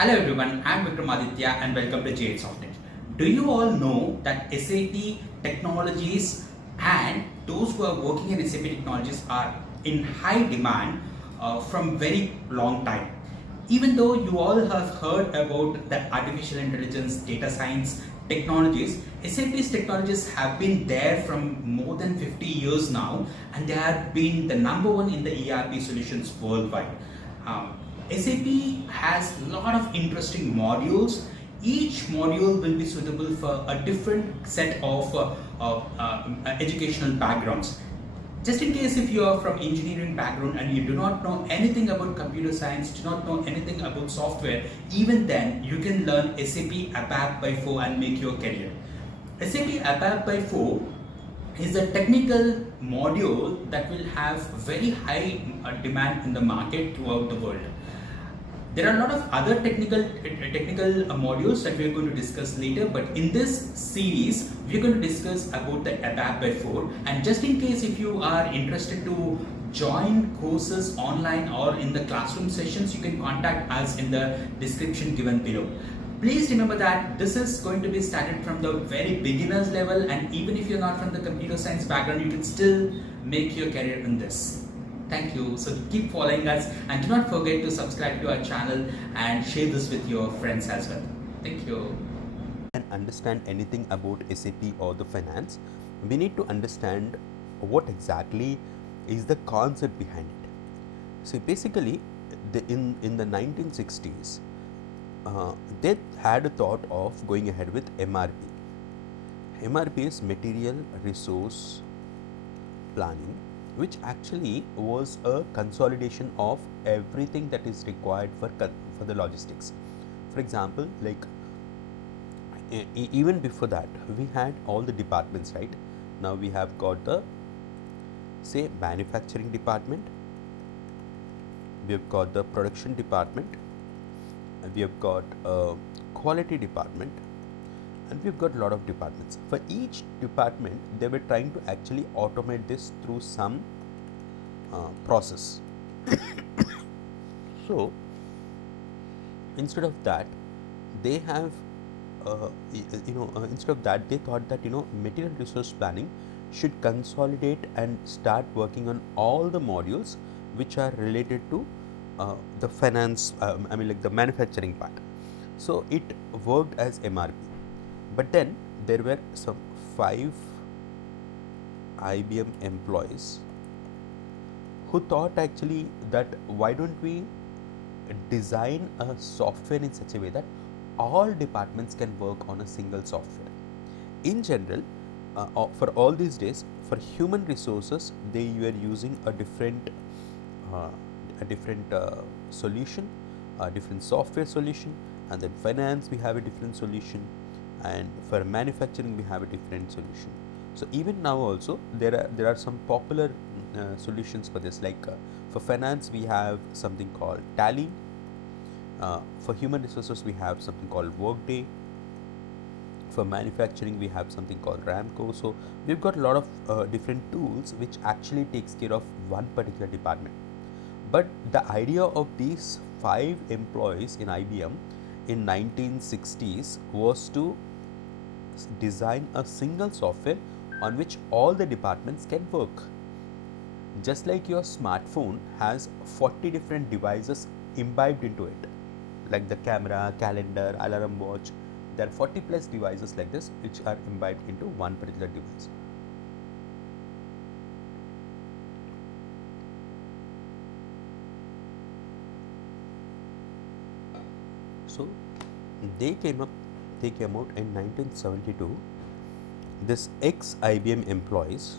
Hello everyone, I am Vikramaditya and welcome to SOFTECH. Do you all know that SAP technologies and those who are working in SAP technologies are in high demand from very long time? Even though you all have heard about the artificial intelligence, data science technologies, SAP's technologies have been there from more than 50 years now, and they have been the number one in the ERP solutions worldwide. SAP has a lot of interesting modules. Each module will be suitable for a different set of educational backgrounds. Just in case if you are from engineering background and you do not know anything about computer science, do not know anything about software, even then you can learn SAP ABAP by 4 and make your career. SAP ABAP by 4 is a technical module that will have very high demand in the market throughout the world. There are a lot of other technical modules that we are going to discuss later, but in this series we are going to discuss about the ABAP by 4. And just in case if you are interested to join courses online or in the classroom sessions, you can contact us in the description given below. Please remember that this is going to be started from the very beginners level, and even if you're not from the computer science background, you can still make your career in this. Thank you. So keep following us and do not forget to subscribe to our channel and share this with your friends as well. Thank you. And understand anything about SAP or the finance, we need to understand what exactly is the concept behind it. So basically, in the 1960s, they had a thought of going ahead with MRP. MRP is Material Resource Planning, which actually was a consolidation of everything that is required for the logistics. For example, like even before that, we had all the departments, right? Now we have got the, say, manufacturing department, we have got the production department, and we have got a quality department, and we've got a lot of departments. For each department, they were trying to actually automate this through some process. So instead of that, they have instead of that, they thought that material resource planning should consolidate and start working on all the modules which are related to the finance, like the manufacturing part. So it worked as MRP. But then there were some 5 IBM employees who thought actually that why don't we design a software in such a way that all departments can work on a single software. In general, for all these days, for human resources, they were using a different solution, a different software solution, and then finance we have a different solution, and for manufacturing we have a different solution. So even now also there are some popular solutions for this, like for finance we have something called Tally, for human resources we have something called Workday, for manufacturing we have something called Ramco. So we've got a lot of different tools which actually takes care of one particular department. But the idea of these 5 employees in IBM in 1960s was to design a single software on which all the departments can work. Just like your smartphone has 40 different devices imbibed into it, like the camera, calendar, alarm watch, there are 40 plus devices like this which are imbibed into one particular device. So they came out in 1972. This ex-IBM employees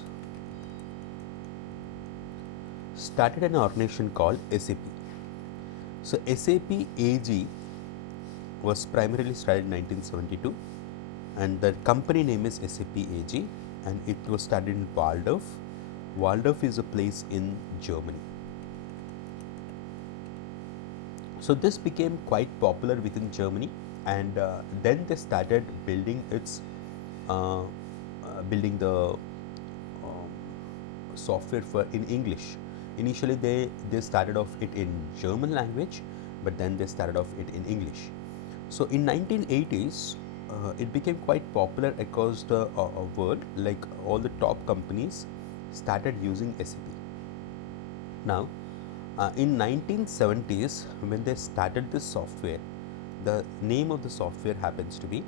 started an organization called SAP. So SAP AG was primarily started in 1972, and the company name is SAP AG, and it was started in Waldorf. Waldorf is a place in Germany. So this became quite popular within Germany, and then they started building the software for in English. Initially they started off it in German language, but then they started off it in English. So in 1980s, it became quite popular across the world. Like all the top companies started using SAP. Now, in 1970s, when they started this software, the name of the software happens to be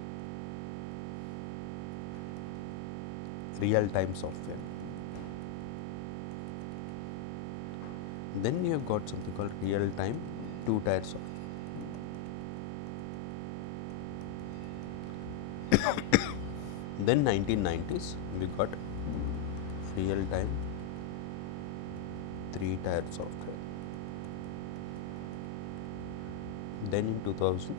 real-time software. Then we have got something called real-time two-tier software. Then 1990s, we got real-time three-tier software. Then in 2000,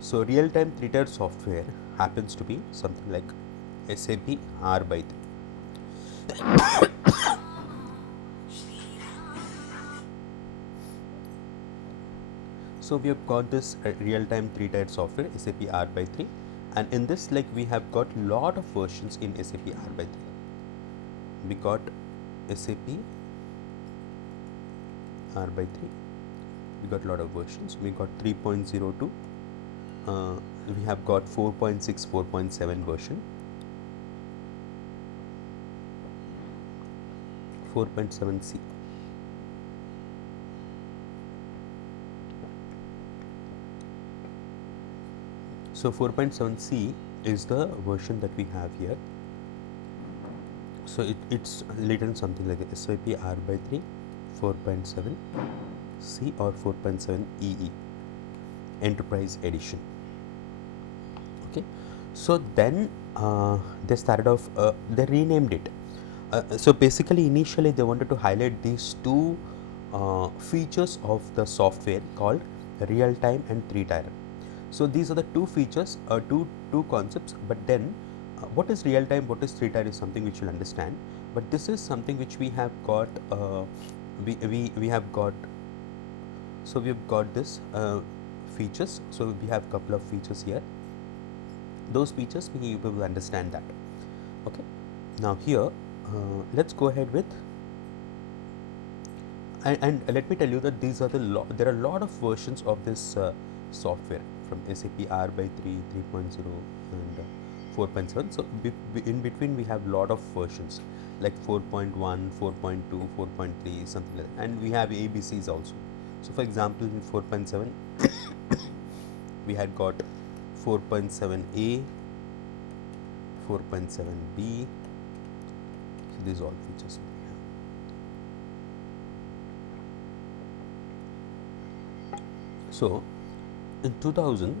so real-time three-tier software happens to be something like SAP R by 3. So we have got this real-time three-tier software SAP R by 3, and in this, like, we have got lot of versions in SAP R by 3. We got SAP R by 3. We got a lot of versions. We got 3.02. We have got 4.6, 4.7 version. 4.7C. So 4.7C is the version that we have here. So it's written something like SAP R by 3, 4.7C or 4.7 EE, Enterprise Edition. Okay, so then they started off, they renamed it. So basically, initially they wanted to highlight these two features of the software called real time and three-tier. So these are the two features, two concepts. But then, what is real time, what is three-tier is something which you'll understand. But this is something which we have got. We have got. So we have got this features. So we have couple of features here. Those features we will understand that. Okay. Now here, let's go ahead with. And let me tell you that these are there are a lot of versions of this software from SAP R by 3, 3.0 and 4.7. So in between we have lot of versions like 4.1, 4.2, 4.3, something like that, and we have ABCs also. So for example, in 4.7 we had got 4.7A, 4.7B. So these are all features we have. So in 2000,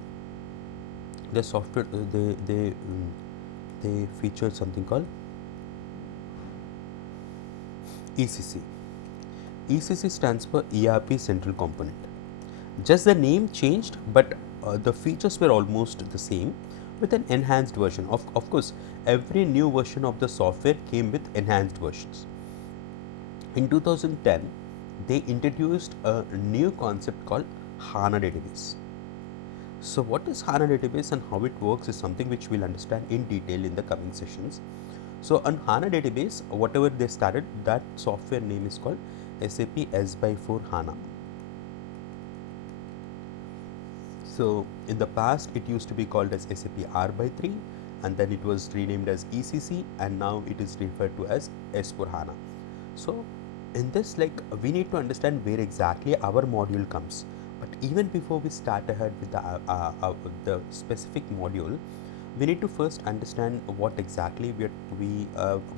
the software they featured something called ECC. ECC stands for ERP Central Component. Just the name changed, but the features were almost the same with an enhanced version. Of course, every new version of the software came with enhanced versions. In 2010, they introduced a new concept called HANA database. So what is HANA database and how it works is something which we'll understand in detail in the coming sessions. So on HANA database, whatever they started, that software name is called SAP S by 4 HANA. So in the past, it used to be called as SAP R by 3, and then it was renamed as ECC, and now it is referred to as S4 HANA. So in this, like, we need to understand where exactly our module comes. But even before we start ahead with the specific module, we need to first understand what exactly we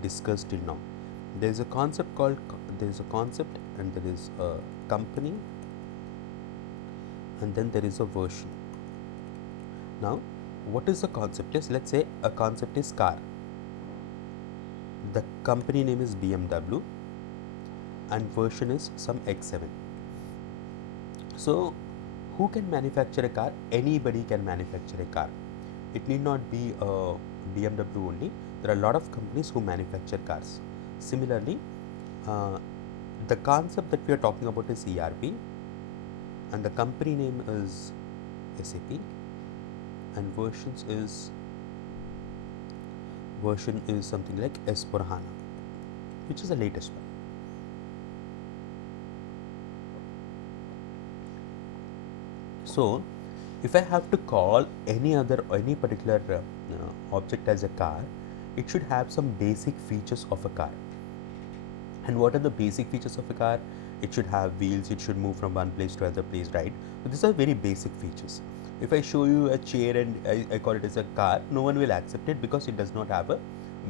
discussed till now. There is a concept and there is a company, and then there is a version. Now, what is the concept is, let's say a concept is car. The company name is BMW and version is some X7. So who can manufacture a car? Anybody can manufacture a car. It need not be a BMW only. There are a lot of companies who manufacture cars. Similarly, the concept that we are talking about is ERP, and the company name is SAP, and version is something like S4 HANA, which is the latest one. So if I have to call any particular object as a car, it should have some basic features of a car. And what are the basic features of a car? It should have wheels, it should move from one place to another place, right? So these are very basic features. If I show you a chair and I call it as a car, no one will accept it because it does not have a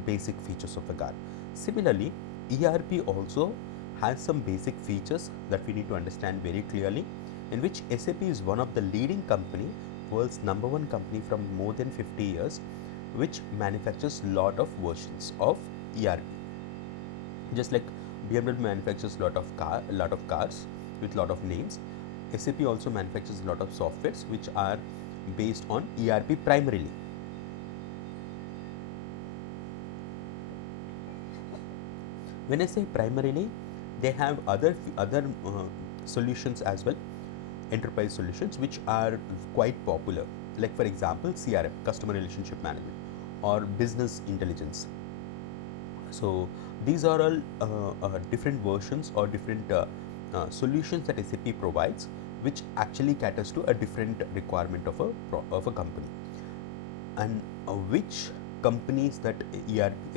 basic features of a car. Similarly, ERP also has some basic features that we need to understand very clearly, in which SAP is one of the leading company, world's number one company from more than 50 years, which manufactures lot of versions of ERP. Just like BMW manufactures a lot of cars with lot of names, SAP also manufactures a lot of softwares which are based on ERP primarily. When I say primarily, they have other solutions as well, enterprise solutions, which are quite popular. Like for example, CRM, customer relationship management, or business intelligence. So these are all different versions or different solutions that SAP provides, which actually caters to a different requirement of a company. And which companies that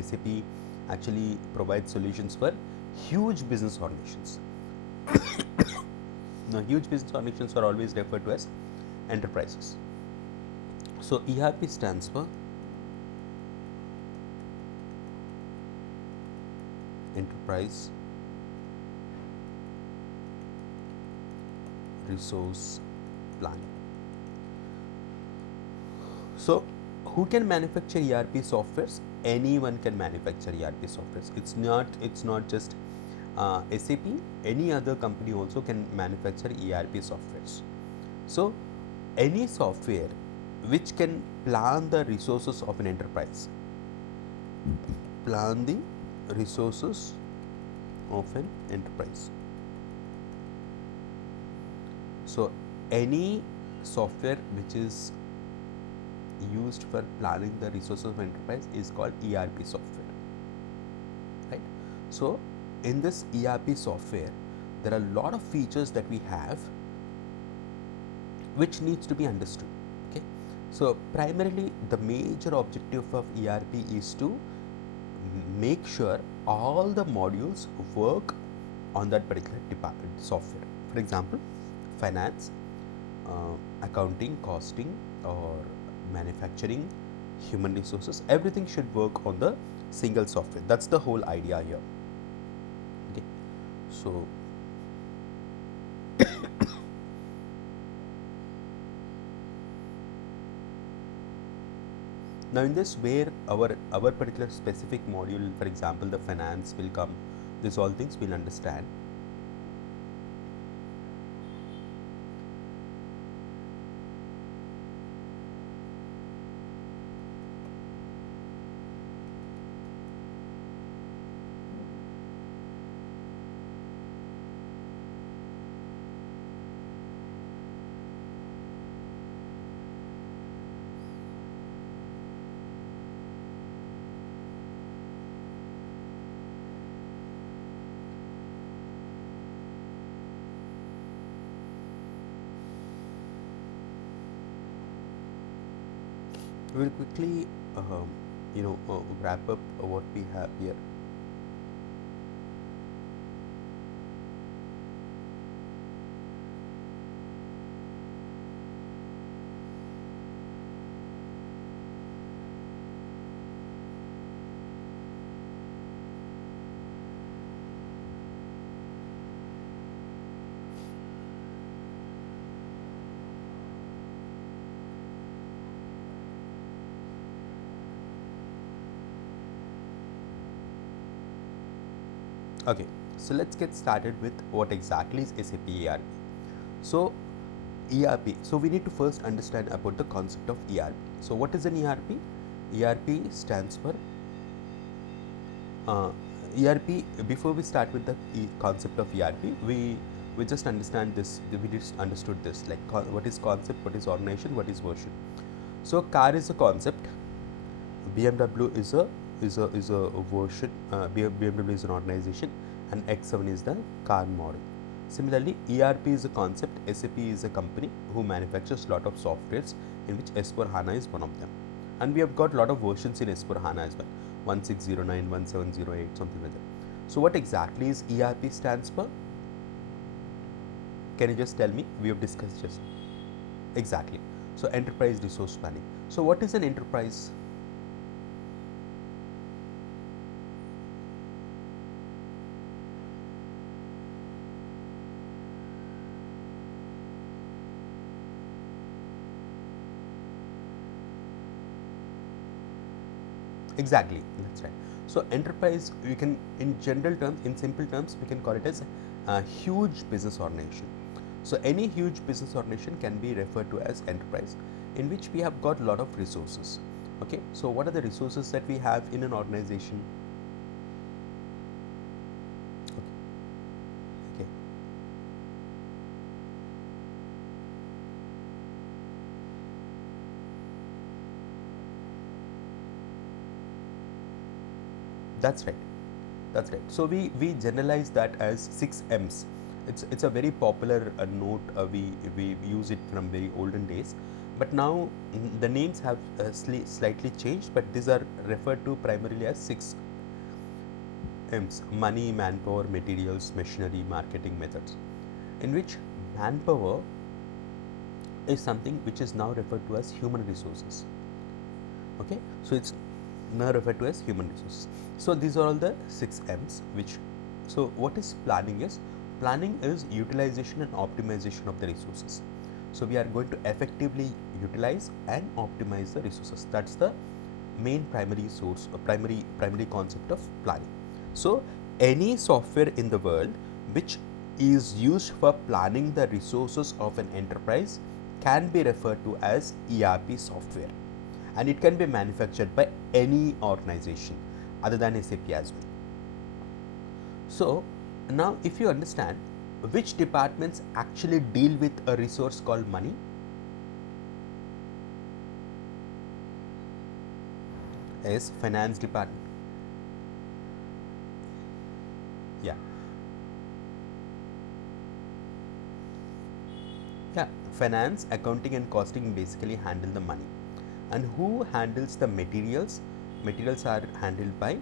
SAP actually provides solutions for? Huge business organizations. Now, huge business organizations are always referred to as enterprises. So ERP stands for enterprise resource planning. So who can manufacture ERP softwares? Anyone can manufacture ERP softwares. It's not just SAP. Any other company also can manufacture ERP softwares. So any software which can plan the resources of an enterprise, plan the resources of an enterprise. So any software which is used for planning the resources of enterprise is called ERP software, right? So in this ERP software, there are a lot of features that we have which needs to be understood. Okay, so primarily the major objective of ERP is to make sure all the modules work on that particular department software. For example, finance, accounting, costing, or manufacturing, human resources, everything should work on the single software. That's the whole idea here. Okay, so now in this, where our particular specific module, for example the finance will come, these all things we'll understand. We will quickly wrap up what we have here. Okay, so let's get started with what exactly is SAP ERP. So ERP, so we need to first understand about the concept of ERP. So what is an ERP? ERP stands for ERP. Before we start with the concept of ERP, we just understand this. We just understood this, like what is concept, what is organization, what is version. So car is a concept. BMW is a version. BMW is an organization, and X7 is the car model. Similarly, ERP is a concept, SAP is a company who manufactures lot of softwares, in which S/4HANA is one of them. And we have got lot of versions in S/4HANA as well, 1609, 1708, something like that. So what exactly is ERP stands for? Can you just tell me? We have discussed just exactly. So enterprise resource planning. So what is an enterprise? Exactly, that's right. So enterprise, we can, in general terms, in simple terms, we can call it as a huge business organization. So any huge business organization can be referred to as enterprise, in which we have got a lot of resources. Okay, so what are the resources that we have in an organization? Okay, that's right. That's right. So we generalize that as 6 M's. It's a very popular note. We use it from very olden days, but now the names have slightly changed. But these are referred to primarily as 6 M's: money, manpower, materials, machinery, marketing, methods. In which manpower is something which is now referred to as human resources. Okay, so it's now referred to as human resources. So these are all the 6 M's. Which, so what is planning is? Planning is utilization and optimization of the resources. So we are going to effectively utilize and optimize the resources. That's the main primary source, primary concept of planning. So any software in the world which is used for planning the resources of an enterprise can be referred to as ERP software, and it can be manufactured by any organization other than SAP as well. So now if you understand which departments actually deal with a resource called money, is finance department. Yeah, yeah, finance, accounting and costing basically handle the money. And who handles the materials? Materials are handled by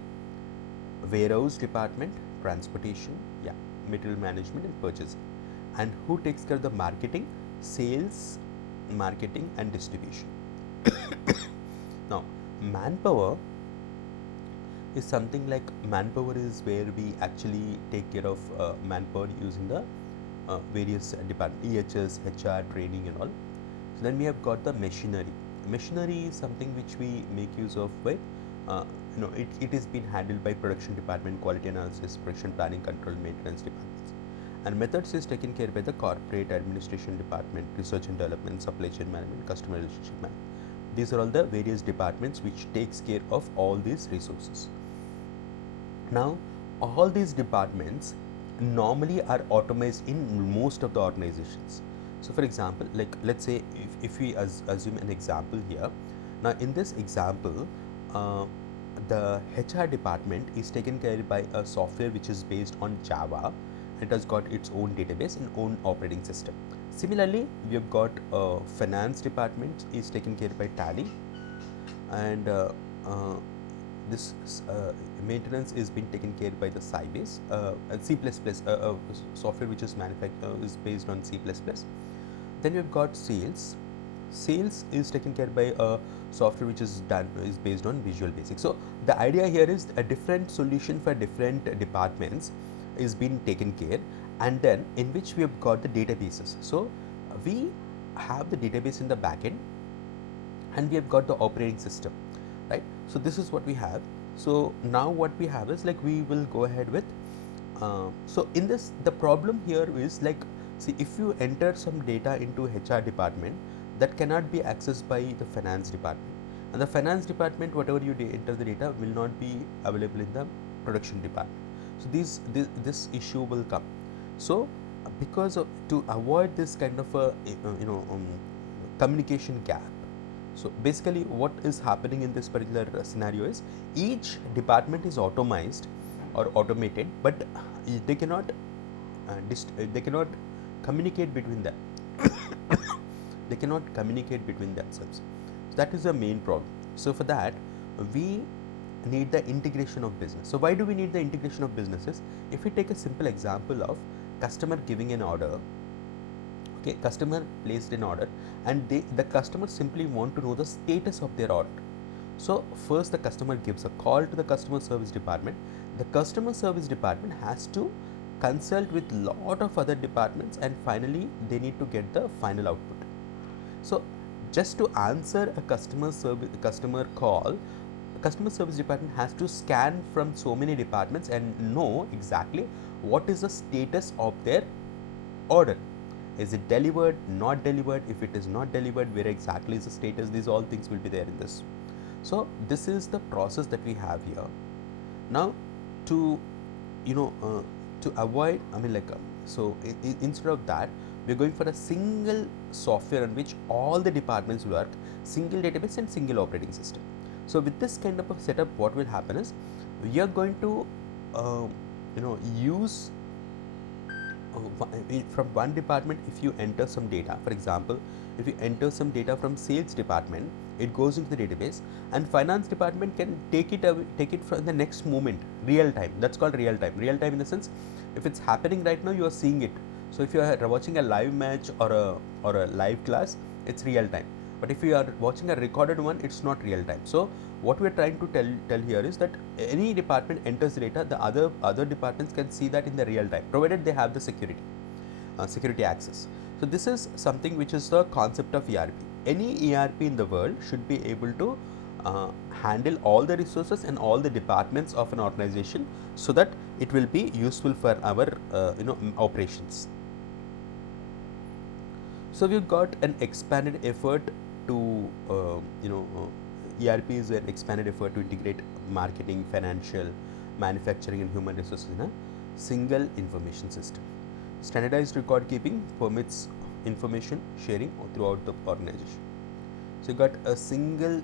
warehouse department, transportation, yeah, material management and purchasing. And who takes care of the marketing? Sales, marketing and distribution. Now manpower is something like, manpower is where we actually take care of manpower using the various departments, EHS, HR, training and all. So then we have got the machinery. Machinery is something which we make use of by, it is being handled by production department, quality analysis, production planning, control, maintenance departments. And methods is taken care by the corporate administration department, research and development, supply chain management, customer relationship management. These are all the various departments which takes care of all these resources. Now all these departments normally are automized in most of the organizations. So for example, like let's say if we assume an example here. Now in this example, the HR department is taken care by a software which is based on Java. It has got its own database and own operating system. Similarly, we have got finance department is taken care by Tally, and this maintenance is being taken care by the Sybase and C++, software which is is based on C++. Then we've got sales. Sales is taken care by a software which is based on Visual Basic. So the idea here is a different solution for different departments is being taken care, and then in which we have got the databases. So we have the database in the backend, and we have got the operating system, right? So this is what we have. So now what we have is like, we will go ahead with so in this, the problem here is like, see, if you enter some data into HR department, that cannot be accessed by the finance department, and the finance department, whatever you enter the data will not be available in the production department. So this issue will come. So because of, to avoid this kind of a communication gap, so basically what is happening in this particular scenario is, each department is automized or automated, but they cannot they cannot communicate between them. They cannot communicate between themselves. So that is the main problem. So for that, we need the integration of business. So why do we need the integration of businesses? If we take a simple example of customer giving an order, okay, customer placed an order, and the customer simply want to know the status of their order. So first the customer gives a call to the customer service department. The customer service department has to consult with lot of other departments, and finally they need to get the final output. So just to answer a customer call, customer service department has to scan from so many departments and know exactly what is the status of their order. Is it delivered, not delivered? If it is not delivered, where exactly is the status? These all things will be there in this. So this is the process that we have here. Now to to avoid, instead of that, we're going for a single software in which all the departments work, single database and single operating system. So with this kind of a setup, what will happen is we are going to use from one department. If you enter some data, for example, if you enter some data from sales department, it goes into the database, and finance department can take it from the next moment, real time. That's called real time. Real time in the sense, if it's happening right now, you are seeing it. So if you are watching a live match or a live class, it's real time. But if you are watching a recorded one, it's not real time. So what we are trying to tell here is that any department enters data, the other departments can see that in the real time, provided they have the security access. So this is something which is the concept of ERP. Any ERP in the world should be able to handle all the resources and all the departments of an organization, so that it will be useful for our operations. So we've got an expanded effort to ERP is an expanded effort to integrate marketing, financial, manufacturing and human resources in a single information system. Standardized record keeping permits information sharing throughout the organization. So you got a single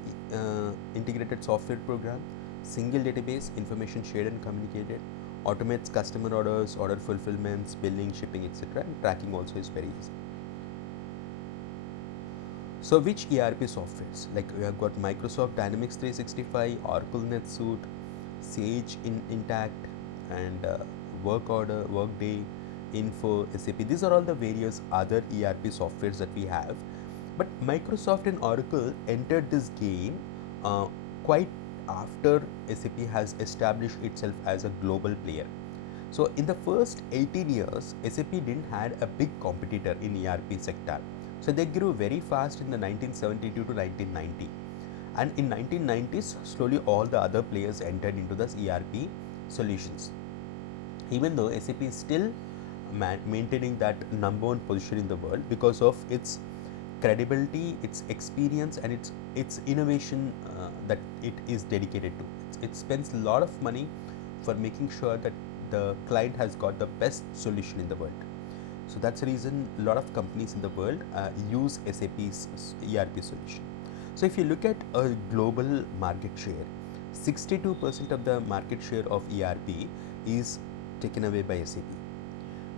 integrated software program, single database, information shared and communicated, automates customer orders, order fulfillments, billing, shipping, etc. and tracking also is very easy. So which ERP softwares? Like we have got Microsoft Dynamics 365, Oracle NetSuite, Sage Intact, and Workorder, Workday, Info, SAP. These are all the various other ERP softwares that we have. But Microsoft and Oracle entered this game quite after SAP has established itself as a global player. So in the first 18 years, SAP didn't had a big competitor in ERP sector. So they grew very fast in the 1972 to 1990. And in 1990s, slowly all the other players entered into this ERP solutions. Even though SAP is still maintaining that number one position in the world because of its credibility, its experience and its innovation that it is dedicated to. It spends a lot of money for making sure that the client has got the best solution in the world. So that's the reason a lot of companies in the world use SAP's ERP solution. So if you look at a global market share, 62% of the market share of ERP is taken away by SAP.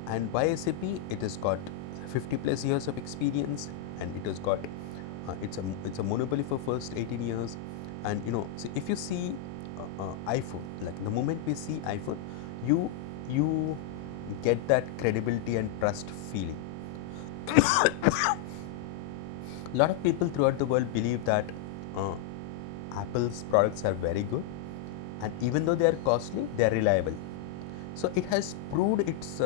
And why SAP? It has got 50 plus years of experience, and it has got it's a monopoly for first 18 years. And so if you see iPhone, like the moment we see iPhone, you get that credibility and trust feeling. A lot of people throughout the world believe that Apple's products are very good, and even though they are costly, they are reliable. So it has proved its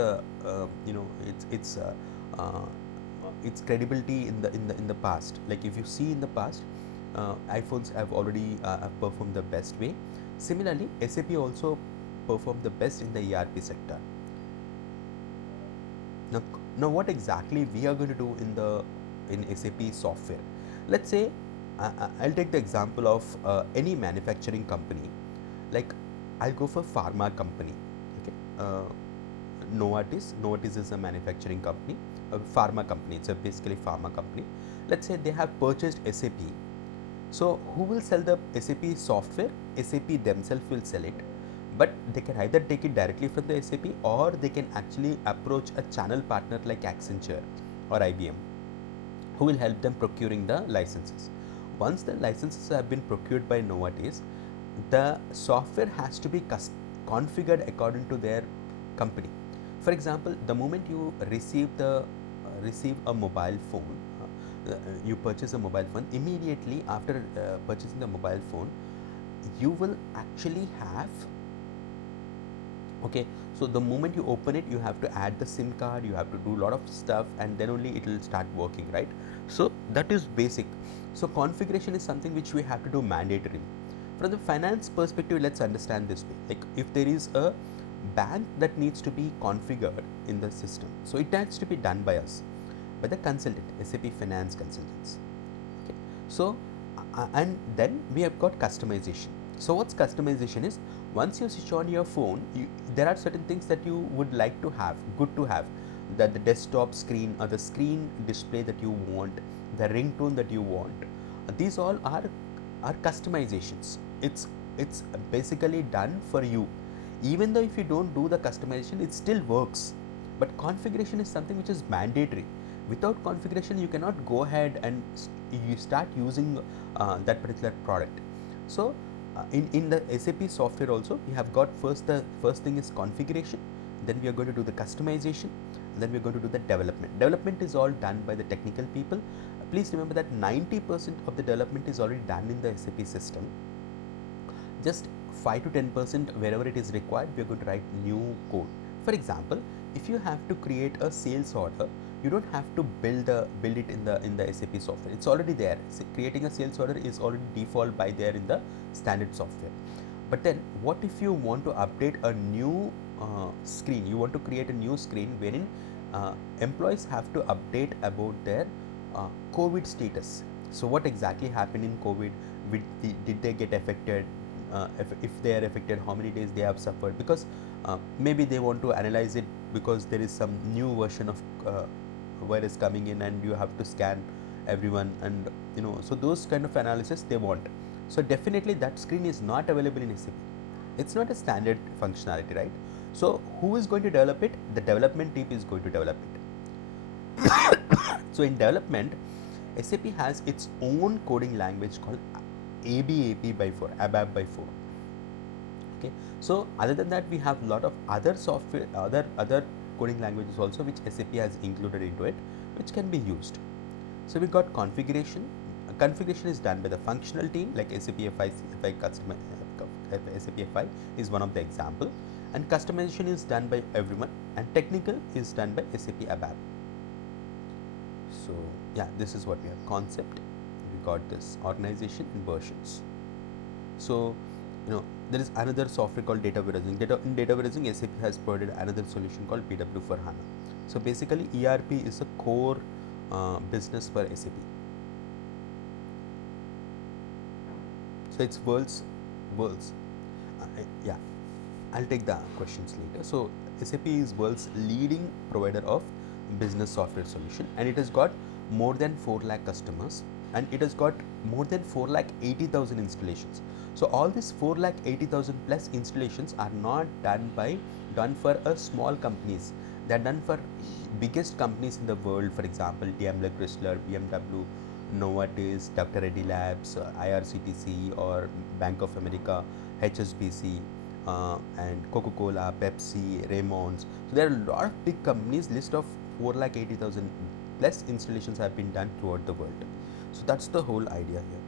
its credibility in the past. Like if you see in the past, iPhones have already performed the best way. Similarly, SAP also performed the best in the ERP sector. Now what exactly we are going to do in SAP software? Let's say I'll take the example of any manufacturing company. Like I'll go for pharma company. Okay, Novartis is a manufacturing company, a pharma company. It's basically pharma company. Let's say they have purchased SAP. So who will sell the SAP software? SAP themselves will sell it. but they can either take it directly from the SAP, or they can actually approach a channel partner like Accenture or IBM, who will help them procuring the licenses. Once the licenses have been procured by Novartis, the software has to be configured according to their company. For example, the moment you receive a mobile phone, you purchase a mobile phone, immediately after purchasing the mobile phone, you will actually have, okay, so the moment you open it, you have to add the SIM card, you have to do a lot of stuff, and then only it will start working, right? So that is basic. So configuration is something which we have to do mandatorily. From the finance perspective, let's understand this way. Like, if there is a bank that needs to be configured in the system, so it has to be done by us, by the consultant, SAP finance consultants. Okay. So and then we have got customization. So what's customization is, once you switch on your phone, there are certain things that you would like to have, good to have, that the desktop screen or the screen display that you want, the ringtone that you want, these all are customizations. It's basically done for you. Even though if you don't do the customization, it still works, but configuration is something which is mandatory. Without configuration, you cannot go ahead and you start using that particular product. So in the SAP software also, we have got the first thing is configuration, then we are going to do the customization, and then we are going to do the development. Development is all done by the technical people. Please remember that 90% of the development is already done in the SAP system. Just 5 to 10% wherever it is required, we are going to write new code. For example, if you have to create a sales order, you don't have to build it in the SAP software. It's already there. Creating a sales order is already default by there in the standard software. But then, what if you want to update a new screen? You want to create a new screen wherein employees have to update about their COVID status. So, what exactly happened in COVID? Did they get affected? If they are affected, how many days they have suffered? Because maybe they want to analyze it, because there is some new version of virus coming in, and you have to scan everyone, and so those kind of analysis they want. So definitely that screen is not available in SAP. It's not a standard functionality, right? So who is going to develop it? The development team is going to develop it. So in development, SAP has its own coding language called ABAP by 4, ABAP by 4. Okay. So other than that, we have a lot of other software, other coding languages also, which SAP has included into it, which can be used. So we got configuration. Configuration is done by the functional team, like SAP FI customer, SAP FI is one of the example, and customization is done by everyone, and technical is done by SAP ABAP. So yeah, this is what we have: concept, we got this organization and versions. So there is another software called data warehousing. In data warehousing, SAP has provided another solution called BW for HANA. So basically, ERP is a core business for SAP. So it's worlds. Yeah, I'll take the questions later. So SAP is world's leading provider of business software solution, and it has got more than 4 lakh customers, and it has got more than 4 lakh 80,000 installations. So all these 4 lakh 80,000 plus installations are not done for a small companies. They are done for biggest companies in the world. For example, DMW Chrysler, BMW, Novartis, Dr. Reddy Labs, IRCTC, or Bank of America, HSBC, and Coca-Cola, Pepsi, Raymond's. So there are a lot of big companies. List of 4,80,000 plus installations have been done throughout the world. So that's the whole idea here.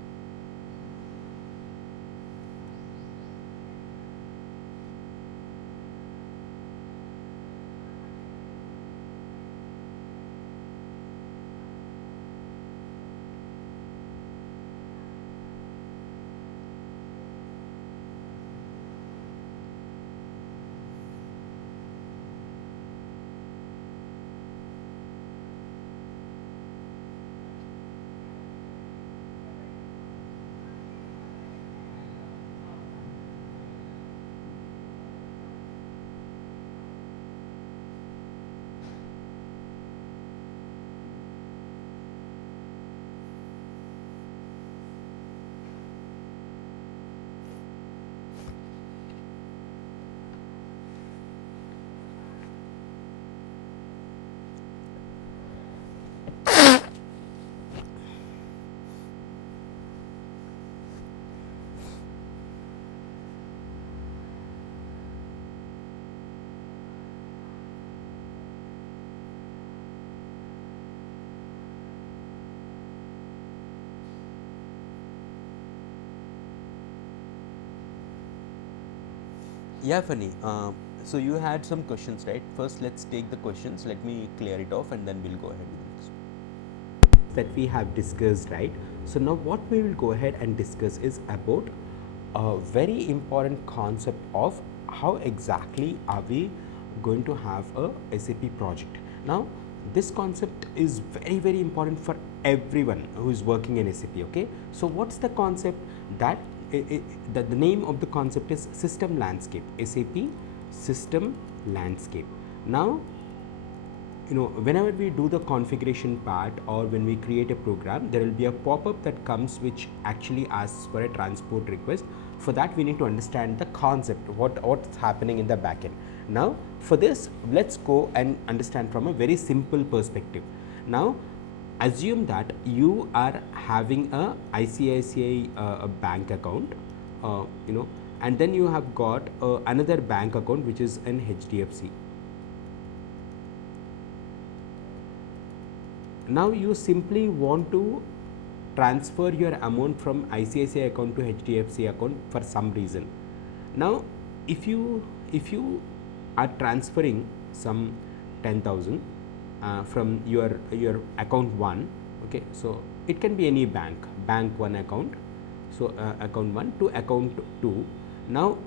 Yeah, Funny. So you had some questions, right? First, let's take the questions. Let me clear it off, and then we'll go ahead with the next. That we have discussed, right? So now what we will go ahead and discuss is about a very important concept of how exactly are we going to have a SAP project. Now this concept is very very important for everyone who is working in SAP. Okay, so what's the concept? That the name of the concept is system landscape. SAP system landscape. Now whenever we do the configuration part or when we create a program, there will be a pop-up that comes which actually asks for a transport request. For that we need to understand the concept, what's happening in the backend. Now for this, let's go and understand from a very simple perspective. Now assume that you are having a ICICI bank account, and then you have got another bank account which is an HDFC. Now you simply want to transfer your amount from ICICI account to HDFC account for some reason. Now if you are transferring some 10,000 from your account 1, okay, so it can be any bank 1 account, so account 1 to account 2. Now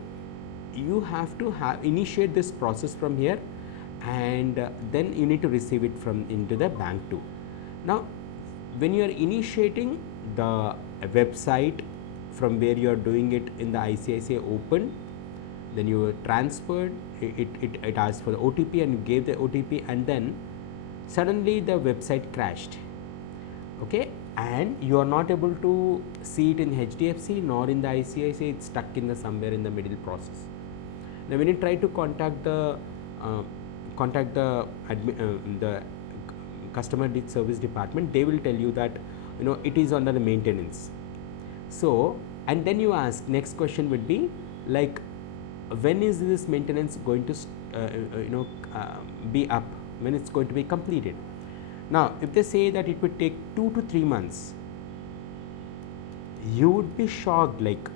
you have to initiate this process from here, and then you need to receive it from into the bank 2. Now when you are initiating the website from where you are doing it in the ICICI open, then you transferred it asks for the OTP and you gave the OTP, and then suddenly the website crashed, okay, and you are not able to see it in HDFC nor in the ICICI. It's stuck in the somewhere in the middle process. Now when you try to contact the the customer service department, they will tell you that it is under the maintenance. So and then you ask, next question would be like, when is this maintenance going to be up, when it's going to be completed? Now if they say that it would take 2 to 3 months, you would be shocked, like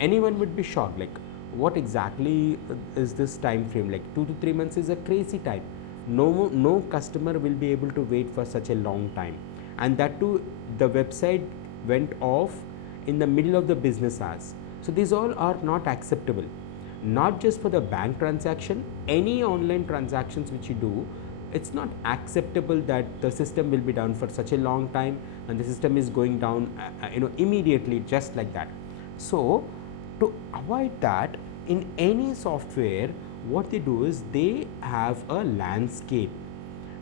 anyone would be shocked, like what exactly is this time frame? Like 2 to 3 months is a crazy time. No customer will be able to wait for such a long time, and that too the website went off in the middle of the business hours. So these all are not acceptable, not just for the bank transaction, any online transactions which you do. It's not acceptable that the system will be down for such a long time and the system is going down immediately just like that. So to avoid that, in any software what they do is they have a landscape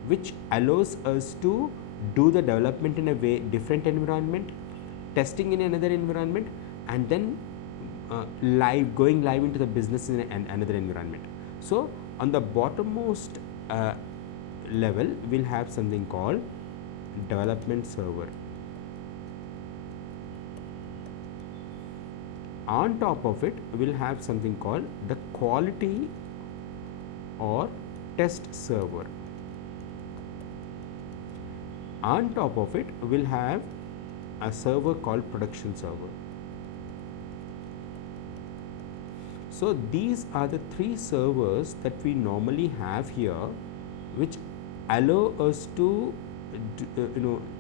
which allows us to do the development in a way different environment, testing in another environment, and then going live into the business in another environment. So on the bottommost level we'll have something called development server. On top of it we'll have something called the quality or test server. On top of it we'll have a server called production server. So these are the 3 servers that we normally have here, which allow us to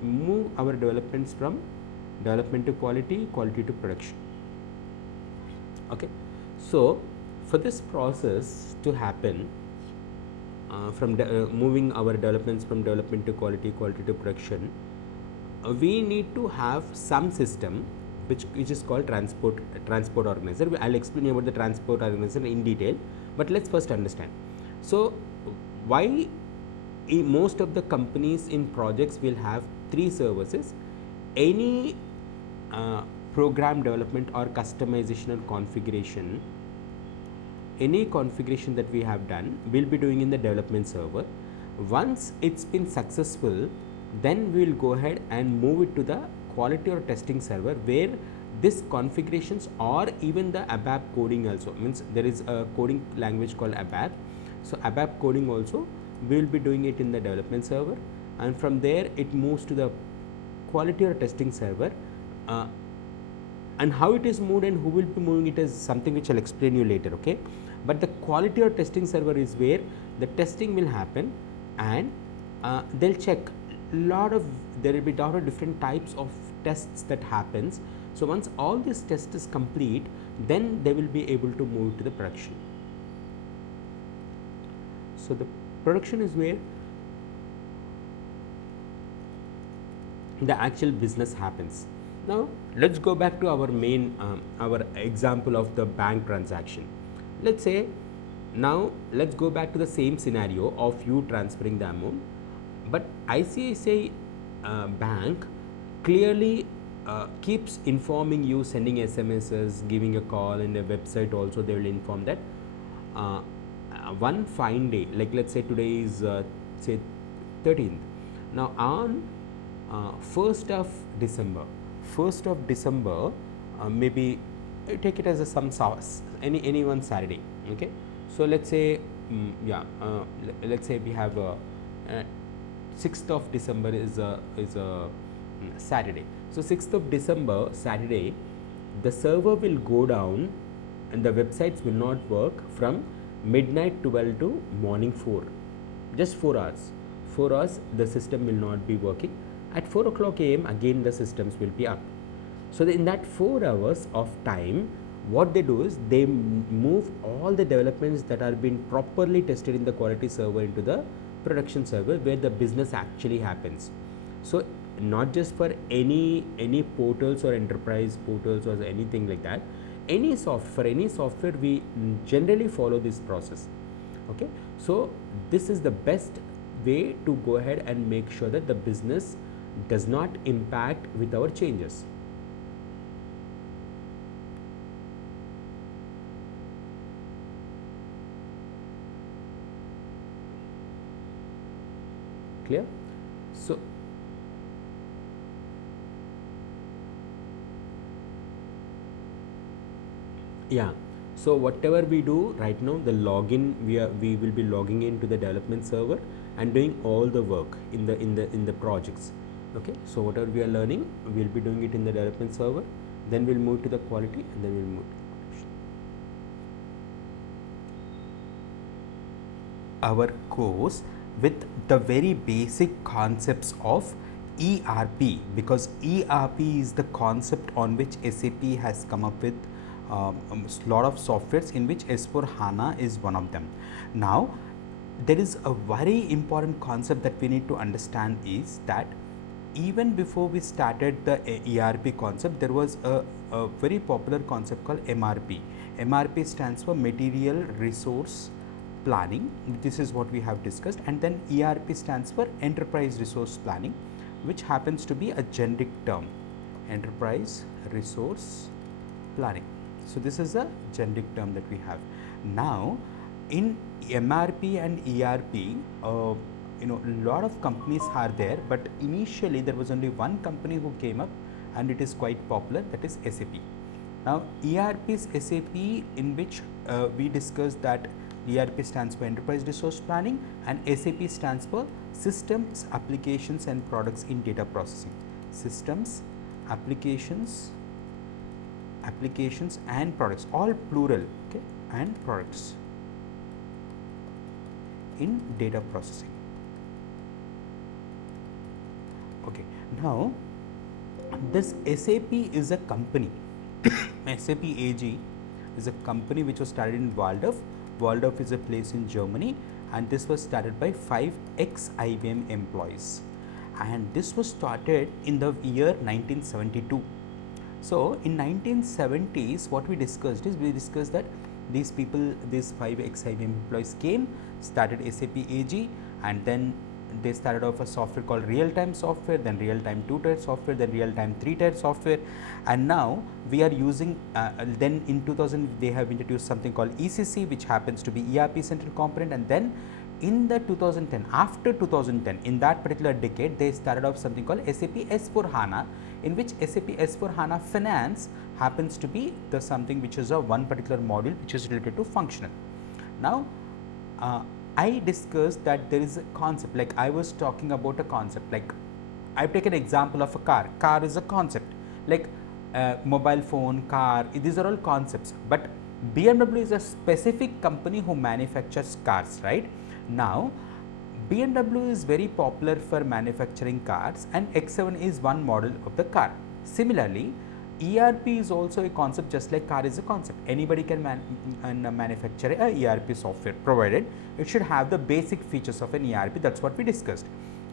move our developments from development to quality, quality to production. Okay, so for this process to happen, from moving our developments from development to quality, quality to production, we need to have some system which is called transport organizer. I'll explain about the transport organizer in detail, but let's first understand. So why most of the companies in projects will have 3 services. Any program development or customization or configuration, any configuration that we have done, we'll be doing in the development server. Once it's been successful, then we will go ahead and move it to the quality or testing server, where this configurations or even the ABAP coding also, means there is a coding language called ABAP. So ABAP coding also we will be doing it in the development server, and from there it moves to the quality or testing server. And how it is moved and who will be moving it is something which I'll explain you later. Okay, but the quality or testing server is where the testing will happen, and they'll check there will be lot of different types of tests that happens. So once all this test is complete, then they will be able to move to the production. So the production is where the actual business happens. Now let's go back to our main our example of the bank transaction. Let's say now let's go back to the same scenario of you transferring the amount, but ICICI bank clearly keeps informing you, sending SMSs, giving a call, and a website also they will inform that one fine day, like let's say today is say 13th. Now on 1st of December, maybe take it as a any one Saturday. Okay, so let's say let's say we have 6th of December is a Saturday. So 6th of December Saturday, the server will go down and the websites will not work from midnight 12 to morning 4, just 4 hours. 4 hours the system will not be working. At 4 o'clock AM again the systems will be up. So in that 4 hours of time, what they do is they move all the developments that are being properly tested in the quality server into the production server where the business actually happens. So not just for any portals or enterprise portals or anything like that, for any software we generally follow this process. Okay, so this is the best way to go ahead and make sure that the business does not impact with our changes. Clear? So yeah, so whatever we do right now, the login we will be logging into the development server and doing all the work in the projects. Okay, so whatever we are learning, we'll be doing it in the development server, then we'll move to the quality, and then we'll move to production. Our course with the very basic concepts of ERP, because ERP is the concept on which SAP has come up with a lot of softwares, in which S/4HANA is one of them. Now there is a very important concept that we need to understand is that even before we started the ERP concept, there was a very popular concept called MRP. MRP stands for Material Resource Planning. This is what we have discussed. And then ERP stands for Enterprise Resource Planning, which happens to be a generic term, Enterprise Resource Planning. So this is a generic term that we have. Now in MRP and ERP, a lot of companies are there, but initially there was only one company who came up, and it is quite popular, that is SAP. Now ERP is SAP, in which we discussed that ERP stands for Enterprise Resource Planning and SAP stands for Systems, Applications and Products in Data Processing. Systems, applications and products, all plural, okay, and products in data processing. Okay, now this SAP is a company. SAP AG is a company which was started in Waldorf. Waldorf is a place in Germany, and this was started by 5 ex-IBM employees, and this was started in the year 1972. So in 1970s, what we discussed that these 5 ex-IBM employees came, started SAP AG, and then they started off a software called real-time software, then real-time 2-tier software, then real-time 3-tier software, and now we are using then in 2000 they have introduced something called ECC, which happens to be ERP central component, and then in the 2010, after 2010, in that particular decade, they started off something called SAP S/4HANA, in which SAP S/4HANA Finance happens to be the something which is a one particular module which is related to functional. Now I discussed that there is a concept, like I was talking about a concept, like I've taken example of a car. Car is a concept, like mobile phone, car, these are all concepts. But BMW is a specific company who manufactures cars, right? Now, BMW is very popular for manufacturing cars, and X7 is one model of the car. Similarly, ERP is also a concept, just like car is a concept. Anybody can manufacture a ERP software, provided it should have the basic features of an ERP. That's what we discussed.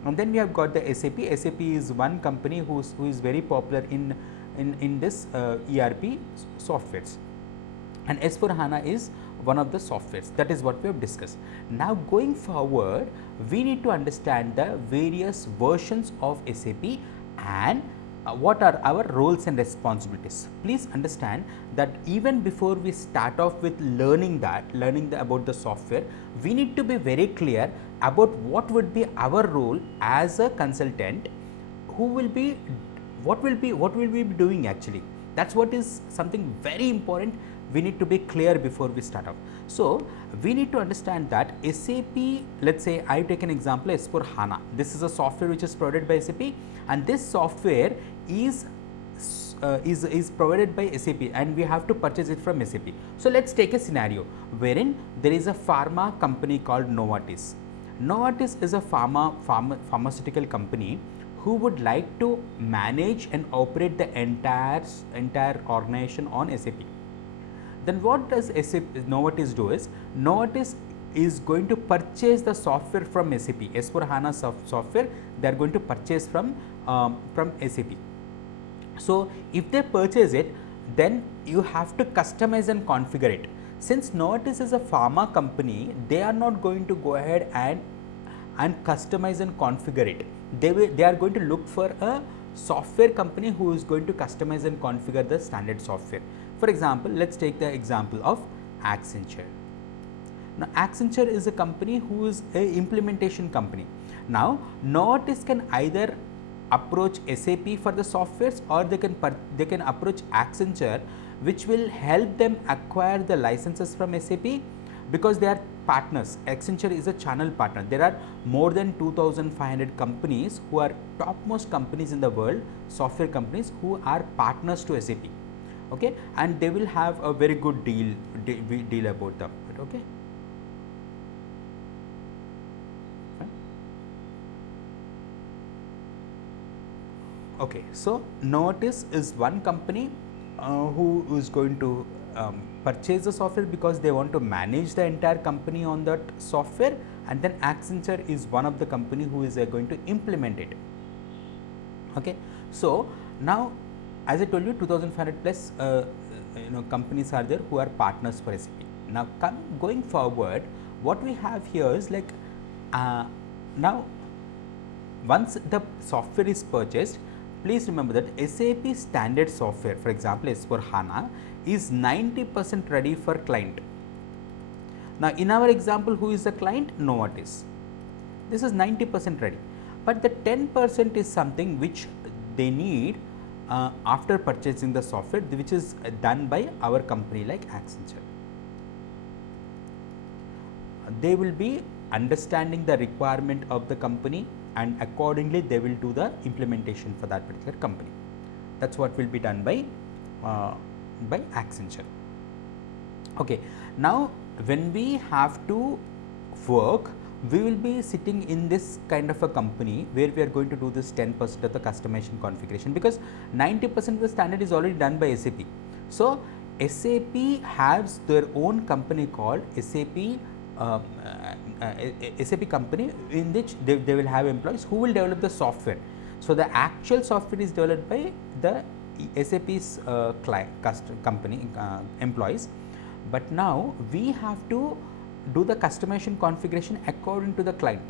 And then we have got the SAP. SAP is one company who is very popular in this ERP softwares, and S4HANA is one of the softwares. That is what we have discussed. Now going forward, we need to understand the various versions of SAP and what are our roles and responsibilities. Please understand that even before we start off with learning about the software, we need to be very clear about what would be our role as a consultant, what will we be doing actually. That's what is something very important. We need to be clear before we start off. So we need to understand that SAP, let's say I take an example, S4HANA. This is a software which is provided by SAP, and this software is provided by SAP, and we have to purchase it from SAP. So let's take a scenario wherein there is a pharma company called Novartis. Novartis is a pharmaceutical company who would like to manage and operate the entire organization on SAP. Then what does Novartis do is, Novartis is going to purchase the software from SAP, S4HANA software, they are going to purchase from SAP. So if they purchase it, then you have to customize and configure it. Since Novartis is a pharma company, they are not going to go ahead and customize and configure it. They are going to look for a software company who is going to customize and configure the standard software. For example, let's take the example of Accenture. Now, Accenture is a company who is a implementation company. Now, Novartis can either approach SAP for the softwares, or they can approach Accenture, which will help them acquire the licenses from SAP, because they are partners. Accenture is a channel partner. There are more than 2,500 companies who are topmost companies in the world, software companies who are partners to SAP. Okay, and they will have a very good deal about them. Okay. Okay, so Novartis is one company who is going to purchase the software because they want to manage the entire company on that software, and then Accenture is one of the company who is going to implement it. Okay, so now as I told you, 2,500 plus companies are there who are partners for SAP. Now going forward, what we have here is like now once the software is purchased, please remember that SAP standard software, for example S4HANA, is 90% ready for client. Now in our example, who is the client? Novartis. This is 90% ready, but the 10% is something which they need after purchasing the software, which is done by our company like Accenture. They will be understanding the requirement of the company, and accordingly they will do the implementation for that particular company. That's what will be done by Accenture. Okay, now when we have to work, we will be sitting in this kind of a company where we are going to do this 10% of the customization configuration, because 90% of the standard is already done by SAP. So SAP has their own company called SAP company, in which they will have employees who will develop the software. So the actual software is developed by the SAP's company employees, but now we have to do the customization configuration according to the client.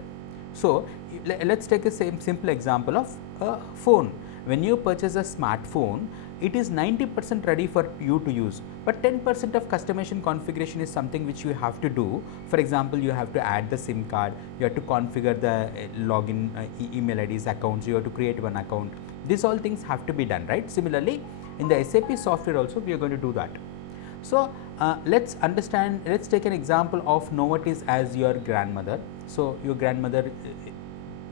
So let's take a simple example of a phone. When you purchase a smartphone, it is 90% ready for you to use, but 10% of customization configuration is something which you have to do. For example, you have to add the SIM card, you have to configure the login email IDs, accounts, you have to create one account. These all things have to be done, right? Similarly, in the SAP software also we are going to do that. So let's take an example of Novartis as your grandmother. So your grandmother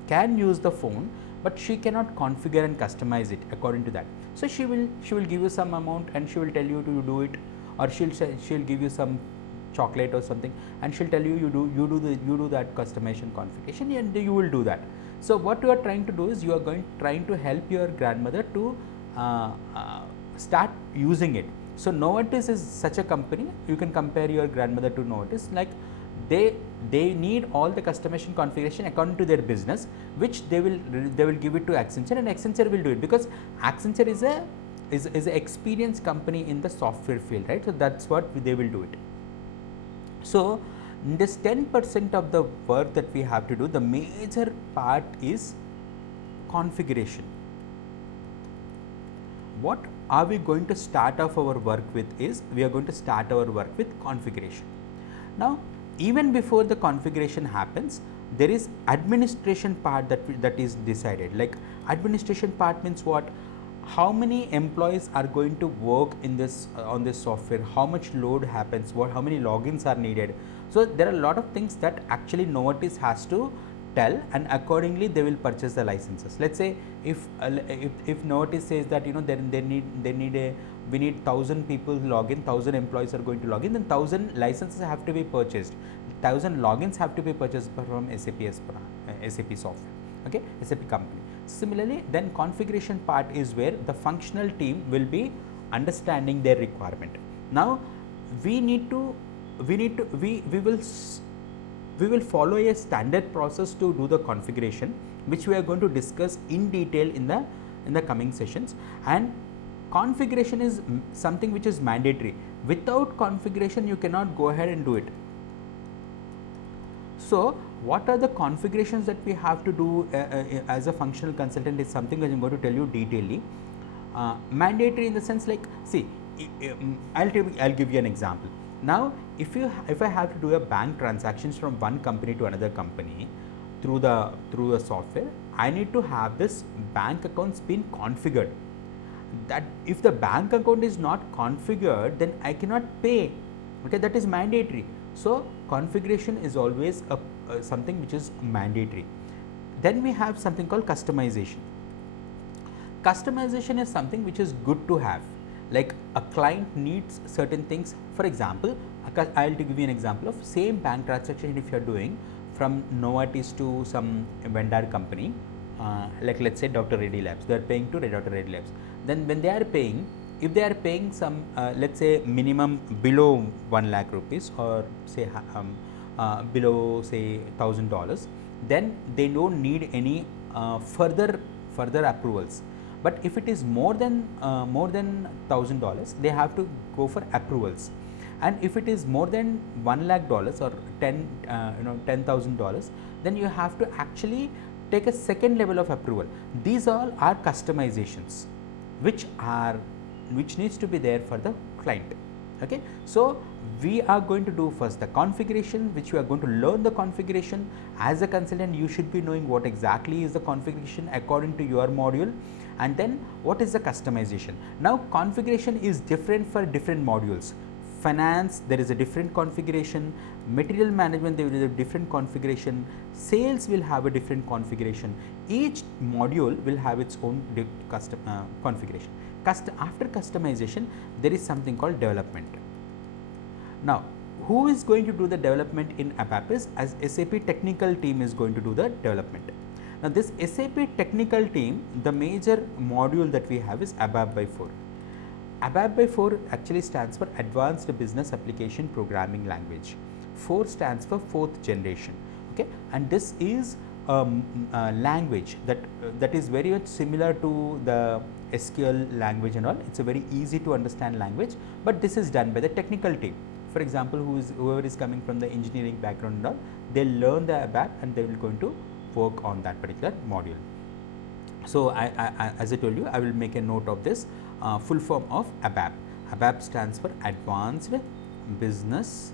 can use the phone, but she cannot configure and customize it according to that. So she will give you some amount and she will tell you to do it, or she'll give you some chocolate or something, and she'll tell you you do that customization configuration, and you will do that. So what you are trying to do is you are trying to help your grandmother to start using it. So Novartis is such a company. You can compare your grandmother to Novartis. Like they need all the customization configuration according to their business, which they will give it to Accenture, and Accenture will do it, because Accenture is an experienced company in the software field, right? So that's what they will do it. So this 10% of the work that we have to do, the major part is configuration. What are we going to start off our work with is, we are going to start our work with configuration. Now even before the configuration happens, there is administration part that is decided. Like administration part means what? How many employees are going to work in this on this software, how much load happens, how many logins are needed. So there are a lot of things that actually Novartis has to tell, and accordingly they will purchase the licenses. Let's say if Novartis says that we need 1,000 people log in, 1,000 employees are going to log in, then 1,000 licenses have to be purchased, 1,000 logins have to be purchased from SAP software, okay, SAP company. Similarly, then configuration part is where the functional team will be understanding their requirement. Now we will follow a standard process to do the configuration, which we are going to discuss in detail in the coming sessions. And configuration is something which is mandatory. Without configuration you cannot go ahead and do it. So what are the configurations that we have to do as a functional consultant is something that I am going to tell you detailedly. Mandatory in the sense, like, see, I'll give you an example. Now if I have to do a bank transactions from one company to another company through the software, I need to have this bank accounts been configured. That if the bank account is not configured, then I cannot pay, okay, that is mandatory. So configuration is always something which is mandatory. Then we have something called customization. Customization is something which is good to have. Like a client needs certain things. For example, I'll give you an example of same bank transaction. If you are doing from Novartis to some vendor company, like let's say Dr. Reddy Labs, they are paying to Dr. Reddy Labs. Then when they are paying, if they are paying some let's say minimum below 1 lakh rupees, or say below say $1,000, then they don't need any further approvals. But if it is more than $1,000, they have to go for approvals. And if it is more than $1 lakh or $10,000, then you have to actually take a second level of approval. These all are customizations which needs to be there for the client. Okay, so we are going to do first the configuration, which we are going to learn the configuration. As a consultant, you should be knowing what exactly is the configuration according to your module, and then what is the customization. Now configuration is different for different modules. Finance, there is a different configuration. Material management, there is a different configuration. Sales will have a different configuration. Each module will have its own custom configuration. After customization, there is something called development. Now who is going to do the development in ABAP? As SAP technical team is going to do the development. Now this SAP technical team, the major module that we have is ABAP by 4. ABAP by 4 actually stands for Advanced Business Application Programming Language. 4 stands for 4th generation. Okay, and this is a language that is very much similar to the SQL language and all. It's a very easy to understand language, but this is done by the technical team. For example, whoever is coming from the engineering background and all, they learn the ABAP and they will going to work on that particular module. So as I told you, I will make a note of this. Full form of ABAP. ABAP stands for Advanced Business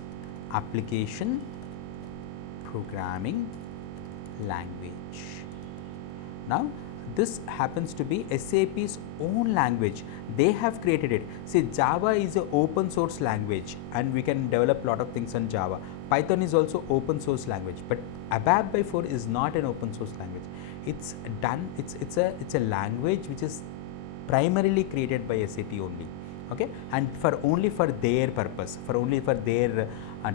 Application Programming Language. Now this happens to be SAP's own language. They have created it. See, Java is an open source language and we can develop a lot of things on Java. Python is also open source language, but ABAP by 4 is not an open source language. It's a language which is primarily created by SAP only. okay, and for only for their purpose, for only for their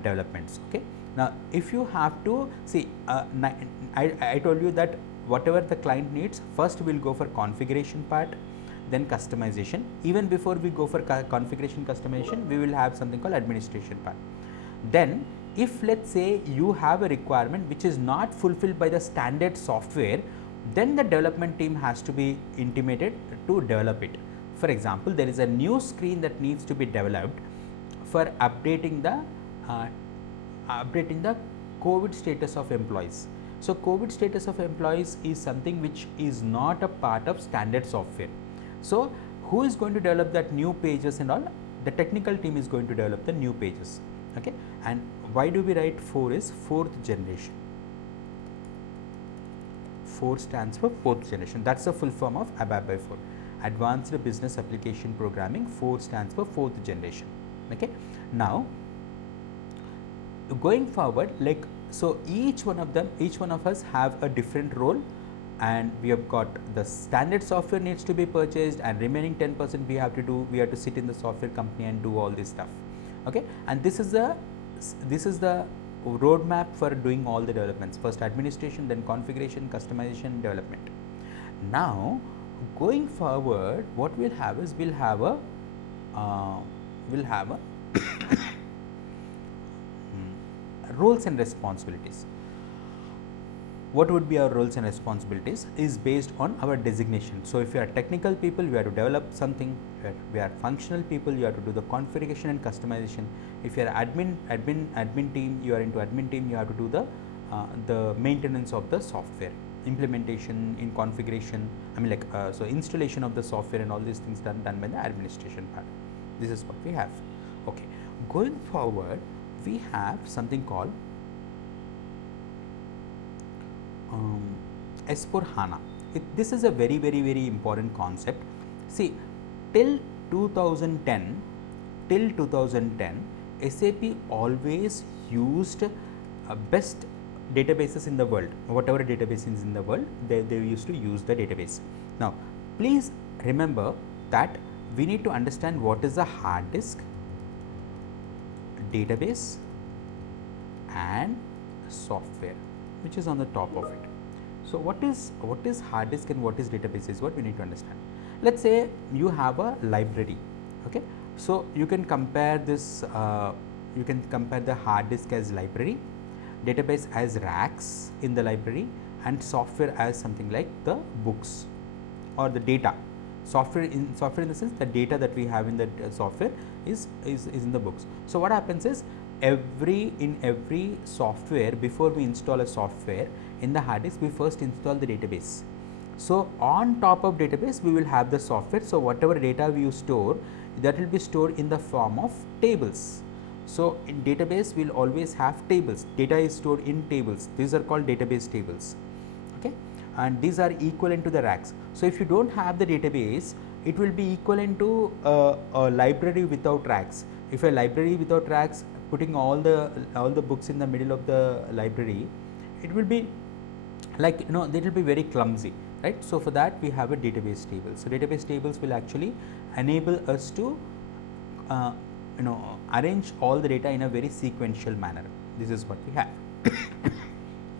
developments. Okay. Now, if you have to see, I told you that whatever the client needs, first we will go for configuration part, then customization. Even before we go for configuration customization, we will have something called administration part. Then if let's say you have a requirement which is not fulfilled by the standard software, then the development team has to be intimated to develop it. For example, there is a new screen that needs to be developed for updating the COVID status of employees. So, COVID status of employees is something which is not a part of standard software. So, who is going to develop that new pages and all? The technical team is going to develop the new pages. Okay. And why do we write 4 is fourth generation? 4 stands for fourth generation. That's the full form of ABAP by 4. Advanced Business Application Programming. 4 stands for fourth generation. Okay. Now, going forward, like, so each one of us have a different role, and we have got the standard software needs to be purchased, and remaining 10% we have to sit in the software company and do all this stuff. Okay. And this is the roadmap for doing all the developments. First administration, then configuration, customization, development. Now, going forward, what we'll have is we'll have a roles and responsibilities. What would be our roles and responsibilities is based on our designation. So, if you are technical people, you have to develop something. If we are functional people, you have to do the configuration and customization. If you are admin team, you are into admin team, you have to do the maintenance of the software, implementation, in configuration. I mean, like, so installation of the software and all these things done by the administration part. This is what we have. Okay. Going forward, we have something called S/4HANA. This is a very important concept. See, till 2010, SAP always used best databases in the world. Whatever database is in the world, they used to use the database. Now, please remember that we need to understand what is a hard disk, database, and software, which is on the top of it. So, what is hard disk and what is database is what we need to understand. Let's say you have a library. Okay. So, you can compare this, you can compare the hard disk as library, database as racks in the library, and software as something like the books or the data. Software in the sense the data that we have in the software is in the books. So, what happens is in every software, before we install a software in the hard disk, we first install the database. So, on top of database we will have the software. So, whatever data we store, that will be stored in the form of tables. So, in database we will always have tables. Data is stored in tables. These are called database tables. Okay. And these are equivalent to the racks. So, if you do not have the database, it will be equivalent to a library without racks. If a library without racks, putting all the books in the middle of the library, it will be like, it will be very clumsy, right. So, for that we have a database table. So, database tables will actually enable us to arrange all the data in a very sequential manner. This is what we have.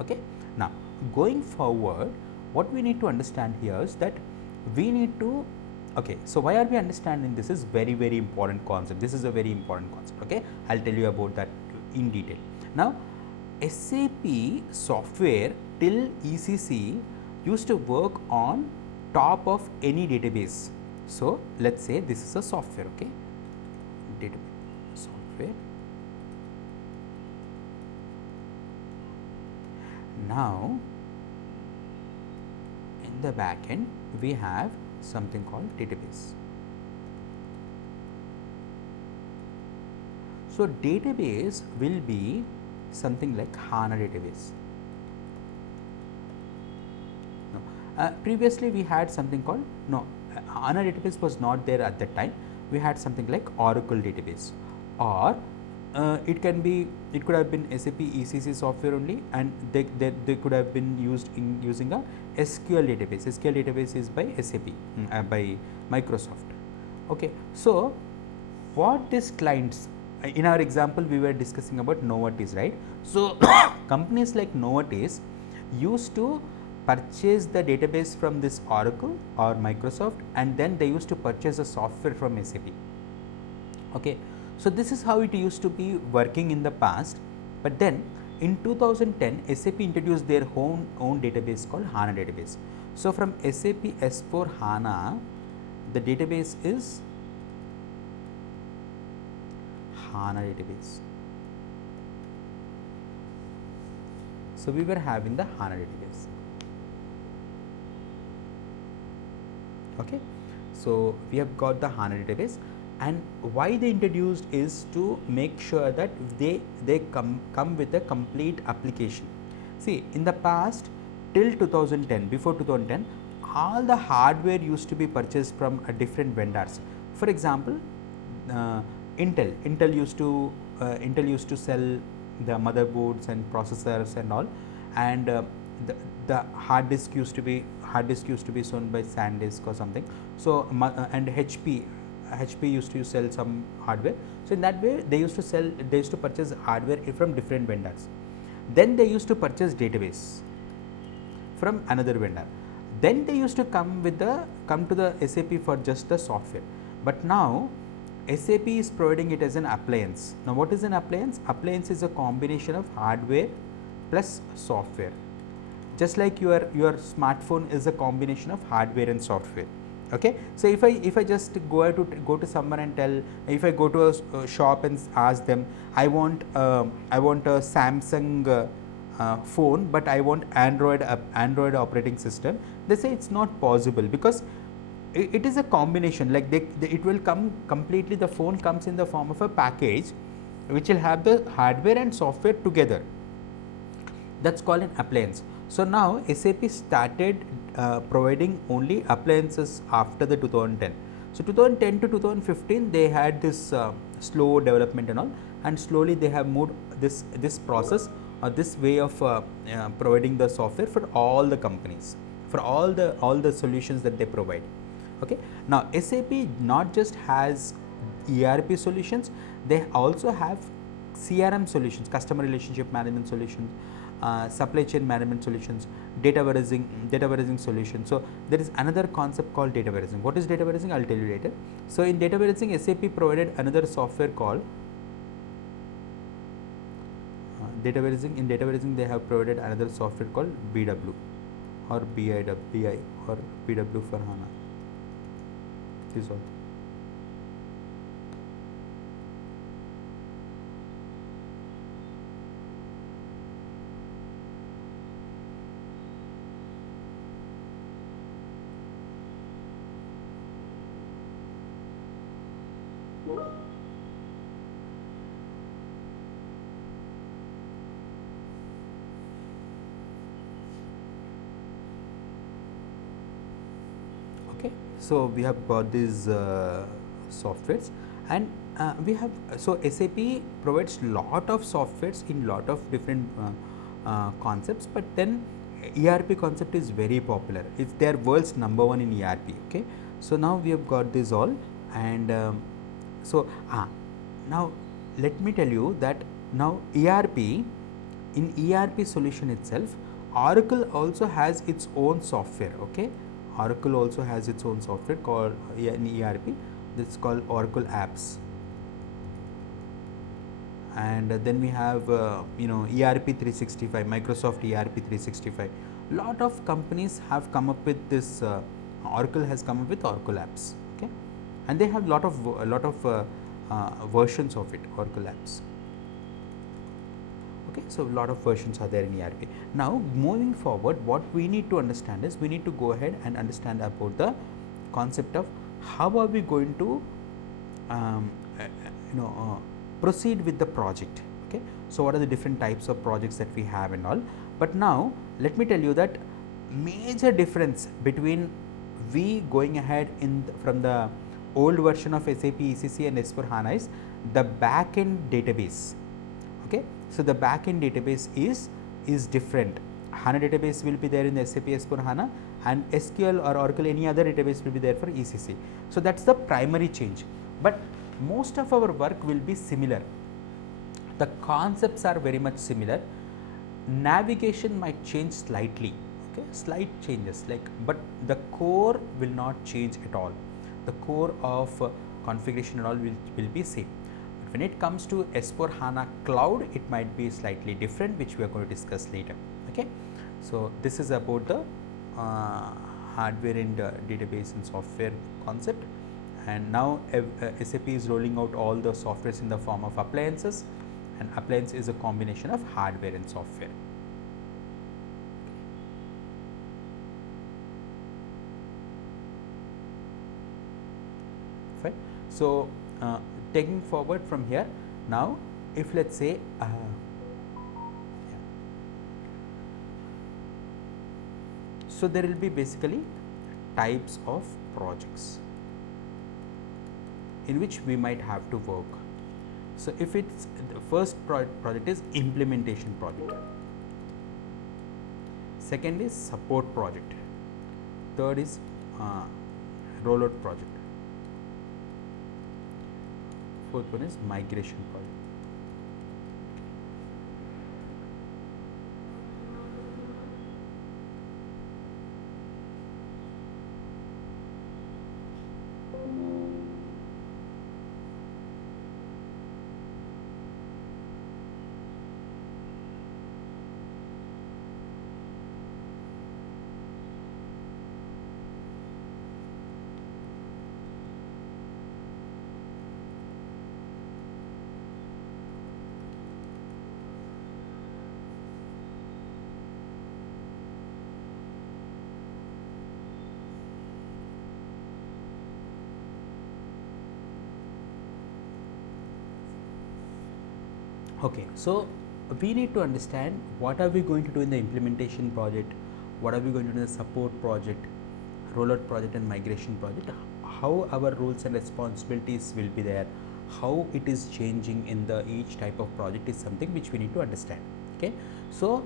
Okay. Now, going forward, what we need to understand here is that we need to, okay, so why are we understanding this is very important concept. This is a very important concept. Okay, I will tell you about that in detail. Now, SAP software till ECC used to work on top of any database. So, let us say this is a software. Okay, database software. Now, in the back end we have something called database. So, database will be something like HANA database. Previously we had something called, HANA database was not there at that time. We had something like Oracle database, or it could have been SAP ECC software only, and they could have been used in using a SQL database. SQL database is by SAP, by Microsoft. Okay. So, what these clients, in our example we were discussing about Novartis, right? So companies like Novartis used to purchase the database from this Oracle or Microsoft, and then they used to purchase the software from SAP. Okay, so this is how it used to be working in the past, but then in 2010 SAP introduced their own database called HANA database. So from SAP S4 HANA, the database is HANA database. So we were having the HANA database. Okay, so we have got the HANA database, and why they introduced is to make sure that they come with a complete application. See, in the past till 2010, before 2010, all the hardware used to be purchased from different vendors. For example, Intel used to sell the motherboards and processors and all, and the hard disk used to be sold by SanDisk or something. So and HP used to sell some hardware. So in that way they used to purchase hardware from different vendors. Then they used to purchase database from another vendor. Then they used to come to the SAP for just the software. But now SAP is providing it as an appliance. Now what is an appliance? Appliance is a combination of hardware plus software. Just like your smartphone is a combination of hardware and software. Okay, so if I just go to someone and tell, if I go to a shop and ask them, I want a Samsung phone, but I want Android operating system, they say it's not possible, because it is a combination. Like it will come completely, the phone comes in the form of a package which will have the hardware and software together. That's called an appliance. So now SAP started providing only appliances after the 2010. So 2010 to 2015 they had this slow development and all, and slowly they have moved this process or this way of providing the software for all the companies, for all the solutions that they provide. Okay, now SAP not just has ERP solutions, they also have CRM solutions, customer relationship management solutions, supply chain management solutions, data warehousing solutions. So there is another concept called data warehousing. What is data warehousing? I'll tell you later. So in data warehousing, SAP provided another software called data warehousing. In data warehousing, they have provided another software called BW or BI or BW for HANA. This is all. Okay, so we have got these softwares, and we have, so SAP provides lot of softwares in lot of different concepts, but then ERP concept is very popular. It's their world's #1 in ERP. Okay, so now we have got this all, and so now let me tell you that now ERP, in ERP solution itself, Oracle also has its own software. Okay, Oracle also has its own software called in ERP. This is called Oracle Apps. And then we have ERP 365, Microsoft ERP 365. Lot of companies have come up with this. Oracle has come up with Oracle Apps. Okay, and they have lot of versions of it, Oracle Apps. Okay, so a lot of versions are there in ERP. Now moving forward, what we need to understand is we need to go ahead and understand about the concept of how are we going to proceed with the project. Okay, so what are the different types of projects that we have and all. But now let me tell you that major difference between we going ahead from the old version of SAP ECC and S4 HANA is the backend database. Okay, so the backend database is different. HANA database will be there in the SAP S4 HANA, and SQL or Oracle any other database will be there for ECC. So that's the primary change. But most of our work will be similar. The concepts are very much similar. Navigation might change slightly, okay, slight changes, like, but the core will not change at all. The core of configuration and all will be same. But when it comes to S4 HANA cloud, it might be slightly different, which we are going to discuss later. Okay, so this is about the hardware and database and software concept. And now SAP is rolling out all the softwares in the form of appliances, and appliance is a combination of hardware and software. Fine. So taking forward from here, now if let's say so there will be basically types of projects in which we might have to work. So if it's the first project is implementation project, second is support project, third is rollout project, fourth one is migration project. Okay, so we need to understand what are we going to do in the implementation project, what are we going to do in the support project, rollout project and migration project, how our roles and responsibilities will be there, how it is changing in the each type of project is something which we need to understand. Okay, so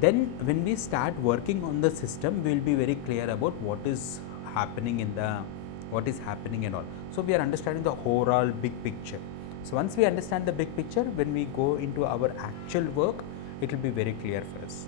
then when we start working on the system, we will be very clear about what is happening in the and all. So we are understanding the overall big picture. So once we understand the big picture, when we go into our actual work, it will be very clear for us.